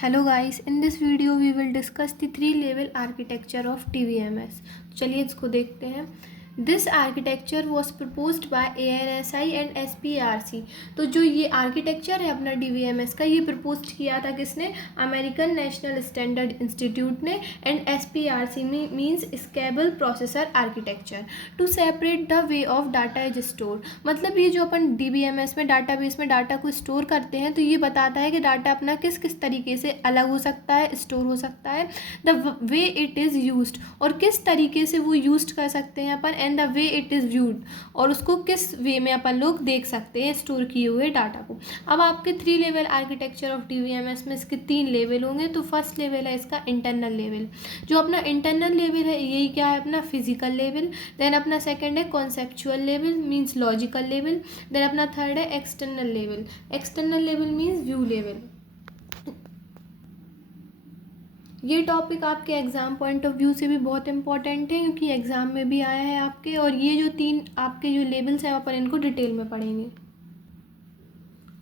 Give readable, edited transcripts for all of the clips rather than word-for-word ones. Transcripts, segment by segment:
Hello guys, in this video we will discuss the three level architecture of TVMS. चलिए इसको देखते हैं. This architecture was proposed by ANSI and SPRC. तो जो ये architecture है अपना DVMS का, ये प्रपोज किया था किसने? अमेरिकन नेशनल स्टैंडर्ड इंस्टीट्यूट ने. And SPRC means scalable processor architecture to separate the way of data is store. मतलब ये जो अपन DVMS में डाटाबेस में डाटा को स्टोर करते हैं, तो ये बताता है कि डाटा अपना किस किस तरीके से अलग हो सकता है, स्टोर हो सकता है, the way it is used, और किस तरीके से वो यूज कर सकते हैं अपन, and the way it is viewed, और उसको किस वे में अपन लोग देख सकते हैं स्टोर किए हुए डाटा को. अब आपके three level architecture of DVMS में इसके 3 लेवल होंगे. तो फर्स्ट लेवल है इसका इंटरनल लेवल. जो अपना इंटरनल लेवल है यही क्या है? अपना फिजिकल लेवल. देन अपना सेकंड है conceptual level means logical level. Then अपना थर्ड है external level. External level means view level. ये टॉपिक आपके एग्ज़ाम पॉइंट ऑफ व्यू से भी बहुत इंपॉर्टेंट है, क्योंकि एग्ज़ाम में भी आया है आपके. और ये जो 3 आपके जो लेवल्स हैं अपन इनको डिटेल में पढ़ेंगे.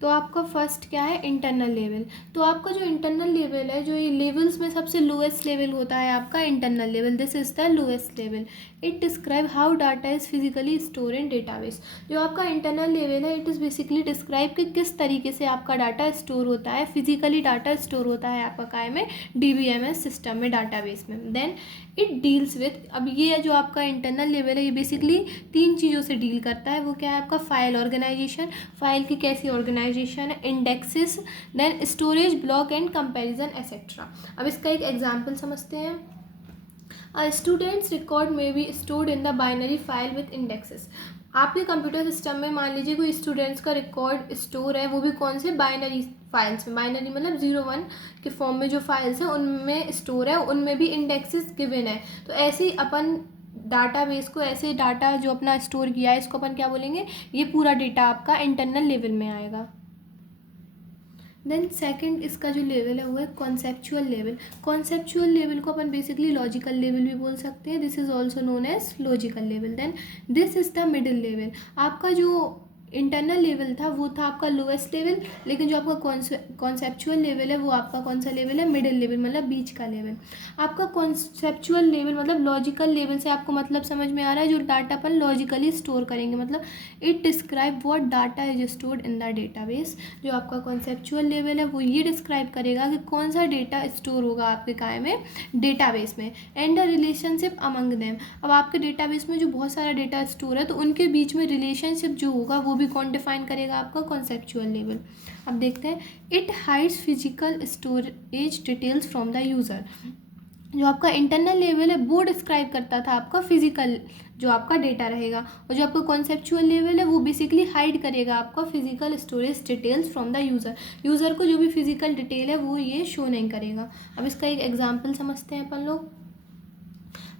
तो आपका फर्स्ट क्या है? Internal level. तो आपका जो इंटरनल लेवल है, जो ये लेवल्स में सबसे लोएस्ट लेवल होता है आपका internal level. This is the lowest level. It describe how data is physically store in database. जो आपका इंटरनल लेवल है, इट इज़ बेसिकली डिस्क्राइब कि किस तरीके से आपका डाटा स्टोर होता है, फिजिकली डाटा स्टोर होता है आपका काय में? DBMS सिस्टम में, डाटाबेस में. देन इट डील्स विथ, अब ये जो आपका इंटरनल लेवल है ये बेसिकली 3 चीज़ों से डील करता है. वो क्या है आपका? फाइल ऑर्गेनाइजेशन, फाइल की कैसी ऑर्गेनाइजेशन है, indexes, then storage, block and comparison etcetera. अब इसका एक एग्जांपल समझते हैं. A student's record may be stored in the binary file with indexes. आपके कंप्यूटर सिस्टम में मान लीजिए कोई स्टूडेंट्स का रिकॉर्ड स्टोर है, वो भी कौन से? बाइनरी फाइल्स में. बाइनरी मतलब 0-1 के फॉर्म में जो फाइल्स हैं उनमें स्टोर है, उनमें भी इंडेक्सेस गिवन है. तो ऐसे ही अपन डाटाबेस को, ऐसे डाटा जो अपना स्टोर किया है इसको अपन क्या बोलेंगे? ये पूरा डेटा आपका इंटरनल लेवल में आएगा. देन सेकंड इसका जो लेवल है वो है कॉन्सेप्चुअल लेवल. कॉन्सेप्चुअल लेवल को अपन बेसिकली लॉजिकल लेवल भी बोल सकते हैं. This is also known as logical level. Then this is the middle level. आपका जो इंटरनल लेवल था वो था आपका लोएस्ट लेवल, लेकिन जो आपका कॉन्सेप्चुअल लेवल है वो आपका कौन सा लेवल है? मिडिल लेवल, मतलब बीच का लेवल. आपका कॉन्सेप्चुअल लेवल मतलब लॉजिकल लेवल से आपको मतलब समझ में आ रहा है, जो डाटा अपन लॉजिकली स्टोर करेंगे. मतलब it describe what data is stored in the database. जो आपका कॉन्सेप्चुअल लेवल है वो ये डिस्क्राइब करेगा कि कौन सा डेटा स्टोर होगा आपके काय में? डेटाबेस में. And the relationship among them. अब आपके डेटाबेस में जो बहुत सारा डेटा स्टोर है, तो उनके बीच में रिलेशनशिप जो होगा वो भी कौन डिफाइन करेगा? आपका कॉन्सेप्चुअल लेवल. अब देखते हैं. It hides physical storage details from the user. जो आपका इंटरनल लेवल है वो डिस्क्राइब करता था आपका फिजिकल जो आपका डेटा रहेगा, और जो आपका कॉन्सेप्चुअल लेवल है वो बेसिकली हाइड करेगा आपका physical storage details from the user. User को जो भी फिजिकल डिटेल है वो ये शो नहीं करेगा. अब इसका एक एग्जाम्पल समझते हैं अपन लोग.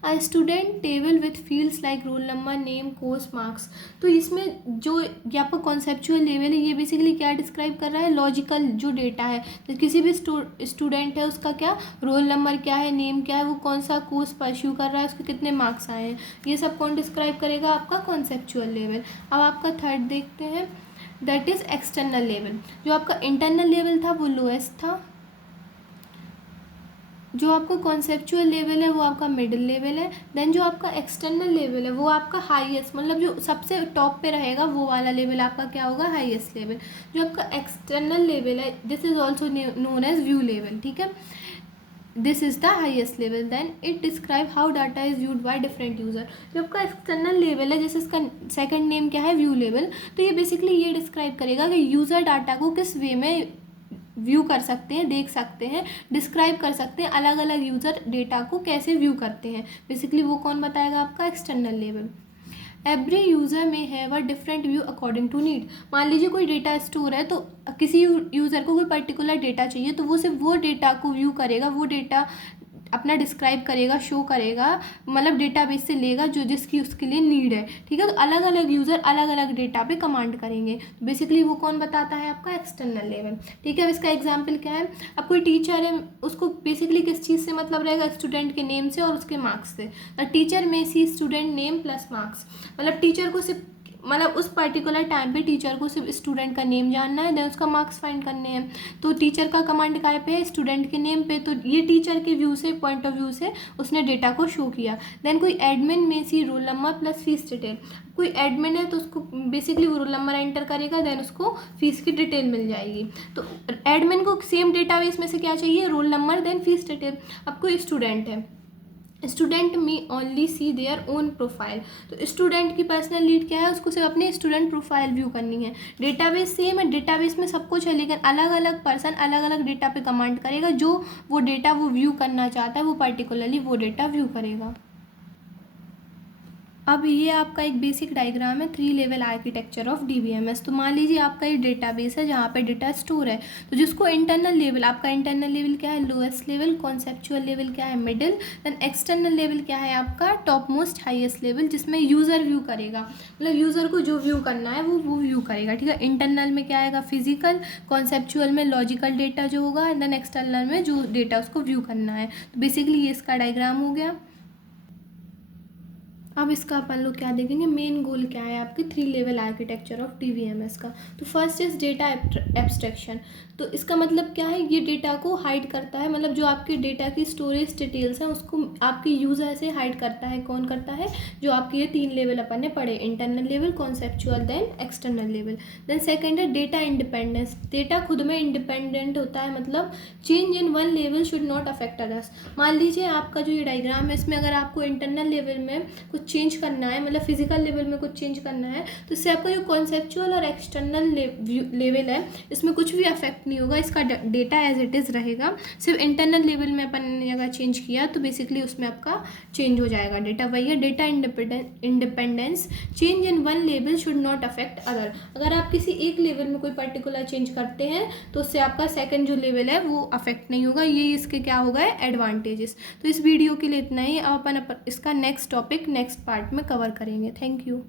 A student table with fields like roll number, name, course, marks. तो इसमें जो ये आपका कॉन्सेप्चुअल लेवल है ये बेसिकली क्या डिस्क्राइब कर रहा है? लॉजिकल जो डेटा है, तो किसी भी स्टूडेंट है उसका क्या रोल नंबर क्या है, नेम क्या है, वो कौन सा कोर्स परस्यू कर रहा है, उसके कितने मार्क्स आए हैं, ये सब कौन डिस्क्राइब करेगा? आपका कॉन्सेप्चुअल लेवल. अब आपका थर्ड देखते हैं. That is external level. जो आपका इंटरनल लेवल था वो लोएस्ट था. जो आपका कॉन्सेप्चुअल लेवल है वो आपका मिडिल लेवल है. देन जो आपका एक्सटर्नल लेवल है वो आपका हाईएस्ट, मतलब जो सबसे टॉप पे रहेगा वो वाला लेवल आपका क्या होगा? Highest level. जो आपका एक्सटर्नल लेवल है this is also known as view level. ठीक है, this is the highest level. Then it describe how data is viewed by different user. जो आपका एक्सटर्नल लेवल है, जैसे इसका सेकंड नेम क्या है? View level. तो ये बेसिकली ये डिस्क्राइब करेगा कि यूज़र डाटा को किस वे में व्यू कर सकते हैं, देख सकते हैं, डिस्क्राइब कर सकते हैं, अलग अलग यूज़र डेटा को कैसे व्यू करते हैं. बेसिकली वो कौन बताएगा? आपका external level. Every user may have a different view according to need. मान लीजिए कोई डेटा स्टोर है, तो किसी यूज़र को कोई पर्टिकुलर डेटा चाहिए, तो वो सिर्फ वो डेटा को व्यू करेगा, वो डेटा अपना डिस्क्राइब करेगा, शो करेगा, मतलब डेटाबेस से लेगा जो जिसकी उसके लिए नीड है. ठीक है, तो अलग अलग यूज़र अलग अलग डेटा पे कमांड करेंगे. बेसिकली वो कौन बताता है? आपका एक्सटर्नल लेवल. ठीक है, अब इसका एग्जांपल क्या है? अब कोई टीचर है, उसको बेसिकली किस चीज़ से मतलब रहेगा? स्टूडेंट के नेम से और उसके मार्क्स से. द टीचर में सी स्टूडेंट नेम प्लस मार्क्स. मतलब टीचर को सिर्फ मतलब उस पर्टिकुलर टाइम पे टीचर को सिर्फ स्टूडेंट का नेम जानना है, देन उसका मार्क्स फाइंड करने हैं। तो टीचर का कमांड काय पे है, स्टूडेंट के नेम पे। तो ये टीचर के व्यू से, पॉइंट ऑफ व्यू से उसने डेटा को शो किया। देन कोई एडमिन में see roll number plus fees detail. कोई एडमिन है तो उसको बेसिकली वो रोल नंबर एंटर करेगा, देन उसको फीस की डिटेल मिल जाएगी। तो एडमिन को सेम डेटाबेस में से क्या चाहिए, roll number then fees detail. अब कोई स्टूडेंट है, student may only see their own profile. तो स्टूडेंट की पर्सनल नीड क्या है, उसको सिर्फ अपनी स्टूडेंट प्रोफाइल व्यू करनी है। डेटाबेस सेम है, डेटाबेस में सब कुछ है, लेकिन अलग अलग पर्सन अलग अलग डेटा पे कमांड करेगा। जो वो डेटा वो व्यू करना चाहता है वो पर्टिकुलरली वो डेटा व्यू करेगा। अब ये आपका एक बेसिक डायग्राम है 3 लेवल आर्किटेक्चर ऑफ डीबीएमएस। तो मान लीजिए आपका ये डेटाबेस है जहाँ पे डेटा स्टोर है। तो जिसको इंटरनल लेवल, आपका इंटरनल लेवल क्या है, लोएस्ट लेवल। कॉन्सेप्चुअल लेवल क्या है, मिडिल। देन एक्सटर्नल लेवल क्या है आपका, टॉप मोस्ट हाईएस्ट लेवल, जिसमें यूज़र व्यू करेगा। मतलब यूज़र को जो व्यू करना है वो व्यू करेगा, ठीक है। इंटरनल में क्या आएगा, फिजिकल। कॉन्सेप्चुअल में लॉजिकल डेटा जो होगा, एंड देन एक्सटर्नल में जो डेटा उसको व्यू करना है। तो बेसिकली ये इसका डायग्राम हो गया। अब इसका अपन लोग क्या देखेंगे, मेन गोल क्या है आपकी 3 लेवल आर्किटेक्चर ऑफ डीबीएमएस का। तो फर्स्ट इज डेटा एब्स्ट्रैक्शन। तो इसका मतलब क्या है, ये डेटा को हाइड करता है। मतलब जो आपके डेटा की स्टोरेज डिटेल्स हैं उसको आपके यूज़र से हाइड करता है। कौन करता है, जो आपके ये 3 लेवल अपन ने पढ़े, internal level, conceptual, then external level. Then second है डेटा इंडिपेंडेंस। डेटा खुद में इंडिपेंडेंट होता है, मतलब change in one level should not affect others. मान लीजिए आपका जो ये डायग्राम है इसमें अगर आपको इंटरनल लेवल में कुछ चेंज करना है, मतलब फिजिकल लेवल में कुछ चेंज करना है, तो इससे आपका जो कॉन्सेप्चुअल और एक्सटर्नल लेवल है इसमें कुछ भी अफेक्ट नहीं होगा। इसका डेटा एज इट इज़ रहेगा। सिर्फ इंटरनल लेवल में अपन ने अगर चेंज किया तो बेसिकली उसमें आपका चेंज हो जाएगा डेटा। वही है data independence. Change in one level should not affect other. अगर आप किसी एक लेवल में कोई पर्टिकुलर चेंज करते हैं तो उससे आपका सेकंड जो लेवल है वो अफेक्ट नहीं होगा। ये इसके क्या होगा, एडवांटेजेस। तो इस वीडियो के लिए इतना ही। अब अपन इसका नेक्स्ट टॉपिक नेक्स्ट पार्ट में कवर करेंगे। Thank you.